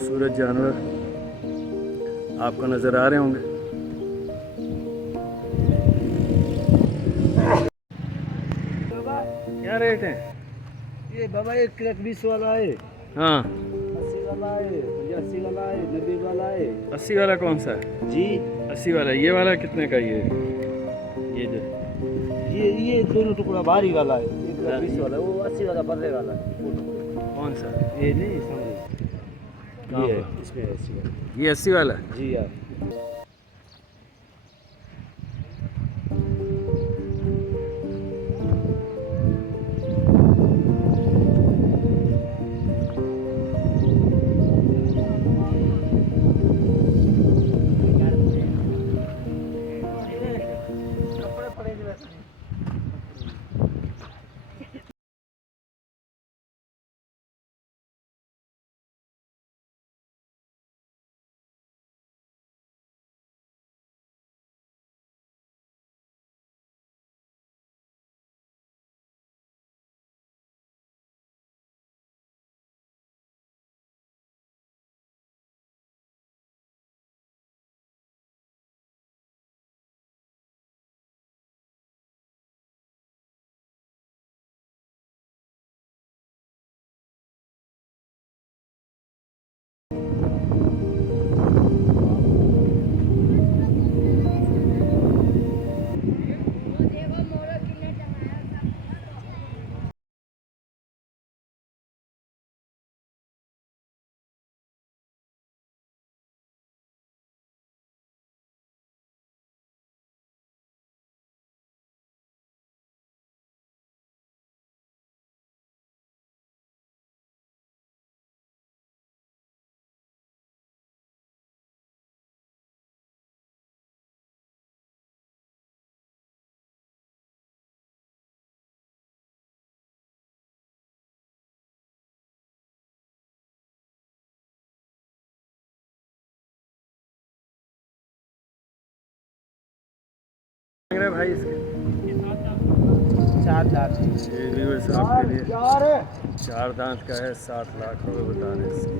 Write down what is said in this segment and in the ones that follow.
खूबसूरत जानवर आपको नज़र आ रहे होंगे। क्या रेट है ये बाबा? एक क्रेट 20 वाला है, हाँ 80 वाला है, 85 वाला है, 90 वाला है। 80 वाला कौन सा है? जी 80 वाला, ये वाला कितने का? ये जो ये दोनों टुकड़ा भारी वाला है। एक क्रेट हाँ, 20 वाला है, वो 80 वाला बर्रे वाला है। कौन सा? ये नहीं समझे, कहाँ ये है पर? इसमें 80 वाला। ये 80 वाला? जी यार। लग रहा है भाई इसके? 4 दांत। ये व्यूअर्स आपके लिए 4 दांत का है, 7 लाख रुपए बता रहे हैं इसके।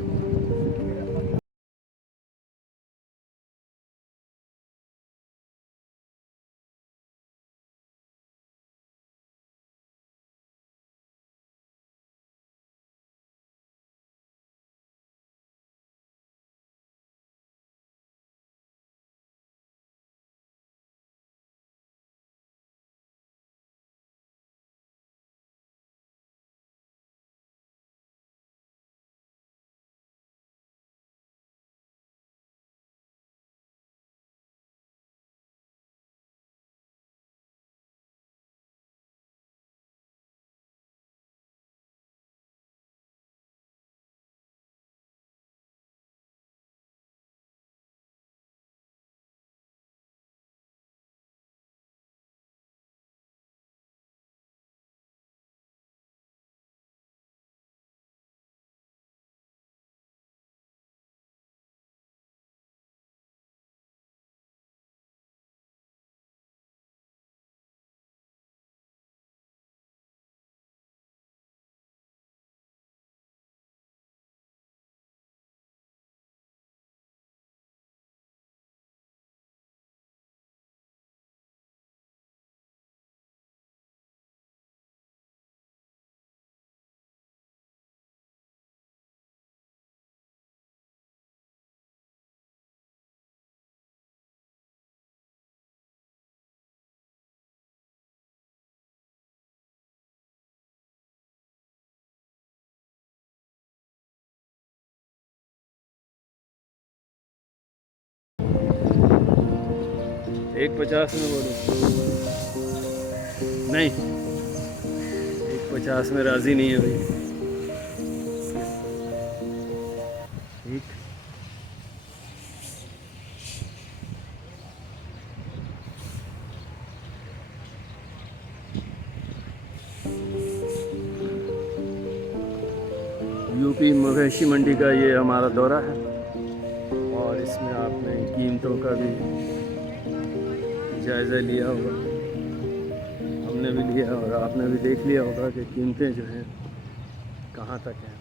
एक 50 में बोलो नहीं, 150 में राज़ी नहीं है भाई। ठीक, यूपी मवेशी मंडी का ये हमारा दौरा है और इसमें आपने कीमतों का भी जायज़ा लिया होगा, हमने भी लिया और आपने भी देख लिया होगा कि कीमतें जो हैं कहाँ तक हैं।